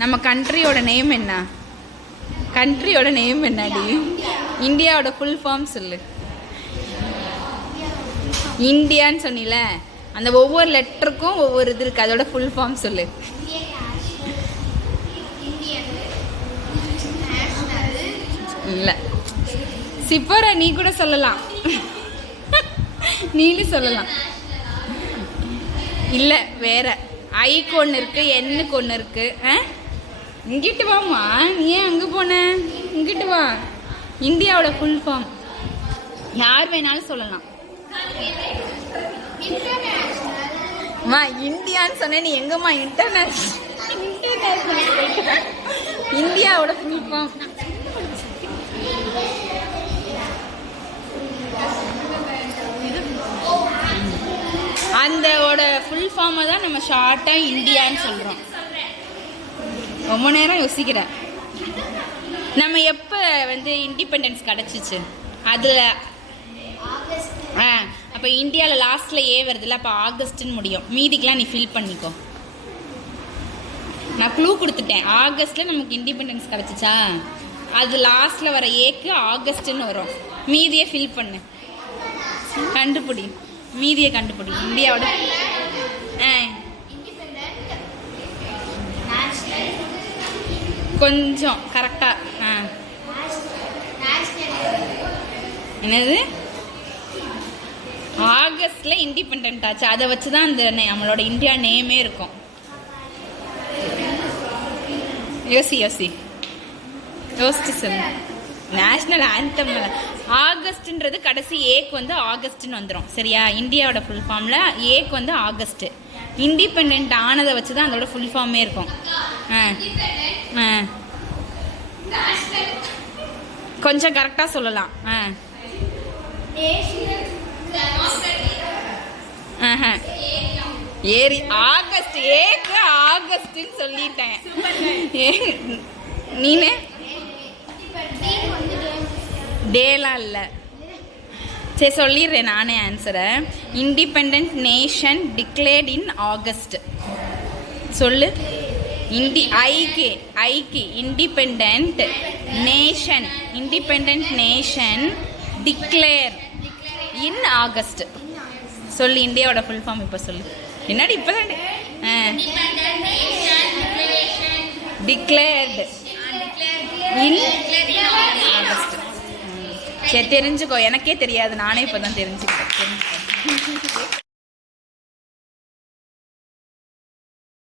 நம்ம கண்ட்ரியோட நேம் என்ன? கண்ட்ரியோட நேம் என்னடி? இந்தியாவோட ஃபுல் ஃபார்ம் சொல்லு. இந்தியான்னு சொன்னில, அந்த ஒவ்வொரு லெட்டருக்கும் ஒவ்வொரு இது இருக்குது, அதோட ஃபுல் ஃபார்ம் சொல்லு. இல்லை சிப்பரா, நீ கூட சொல்லலாம், நீலும் சொல்லலாம். இல்லை வேற, ஐக்கு ஒன்று இருக்குது, எண்ணுக்கு ஒன்று இருக்குது. இங்கிட்டு வாம்மா, நீ ஏன் அங்கே போன? இங்கிட்டு வா. இந்தியாவோட ஃபுல் ஃபார்ம் யார் வேணாலும் சொல்லலாம். மா இந்தியான்னு சொன்ன, நீ எங்கம்மா இன்டர்நேஷனல்? இந்தியாவோட ஃபுல் ஃபார்ம் அந்தோட ஃபுல் ஃபார்மை தான் நம்ம ஷார்ட்டாக இந்தியான்னு சொல்கிறோம். ரொம்ப நேரம் யோசிக்கிறேன். நம்ம எப்போ இண்டிபெண்டன்ஸ் கிடச்சிச்சு? அதில் அப்போ இந்தியாவில் லாஸ்ட்டில் ஏ வருதுல்ல, அப்போ ஆகஸ்ட்டுன்னு முடியும். மீதிக்கெலாம் நீ ஃபில் பண்ணிக்கோ. நான் க்ளூ கொடுத்துட்டேன். ஆகஸ்ட்டில் நமக்கு இண்டிபெண்டன்ஸ் கிடச்சிச்சா, அது லாஸ்ட்டில் வர ஏக்கு ஆகஸ்ட்டுன்னு வரும். மீதியை ஃபில் பண்ணு, கண்டுபிடி, மீதியை கண்டுபிடி. இந்தியாவோட கொஞ்சம் கரெக்டாக. என்னது? ஆகஸ்டில் இண்டிபெண்ட் ஆச்சு. அதை வச்சு தான் அந்த நம்மளோட இந்தியா நேமே இருக்கும். யோசிச்சு சொல்லு. நேஷ்னல் ஆந்தம் ஆகஸ்ட்ன்றது கடைசி ஏக்கு ஆகஸ்ட்னு வந்துடும். சரியா? இந்தியாவோட ஃபுல் ஃபார்மில் ஏக்கு ஆகஸ்ட்டு. இண்டிபெண்ட் ஆனதை வச்சு தான் அதோட ஃபுல் ஃபார்மே இருக்கும். கொஞ்சம் கரெக்டாக சொல்லலாம். ஏரி ஆகஸ்ட், ஏக்கு ஆகஸ்ட்னு சொல்லிட்டேன். நீனே டேலாம் இல்லை. சரி சொல்லிடுறேன் நானே ஆன்சரை. இண்டிபெண்ட் நேஷன் டிக்ளேர்ட் இன் ஆகஸ்ட். சொல்லு. ஐக்கு independent nation, independent nation declare இன் ஆகஸ்ட். சொல்லு இந்தியாவோட ஃபுல் ஃபார்ம் இப்போ சொல்லு. என்னடி இப்போ தான் டிக்ளேர்டு இன் ஆகஸ்ட். சரி தெரிஞ்சுக்கோ, எனக்கே தெரியாது, நானே இப்போ தான் தெரிஞ்சுக்கிட்டேன்.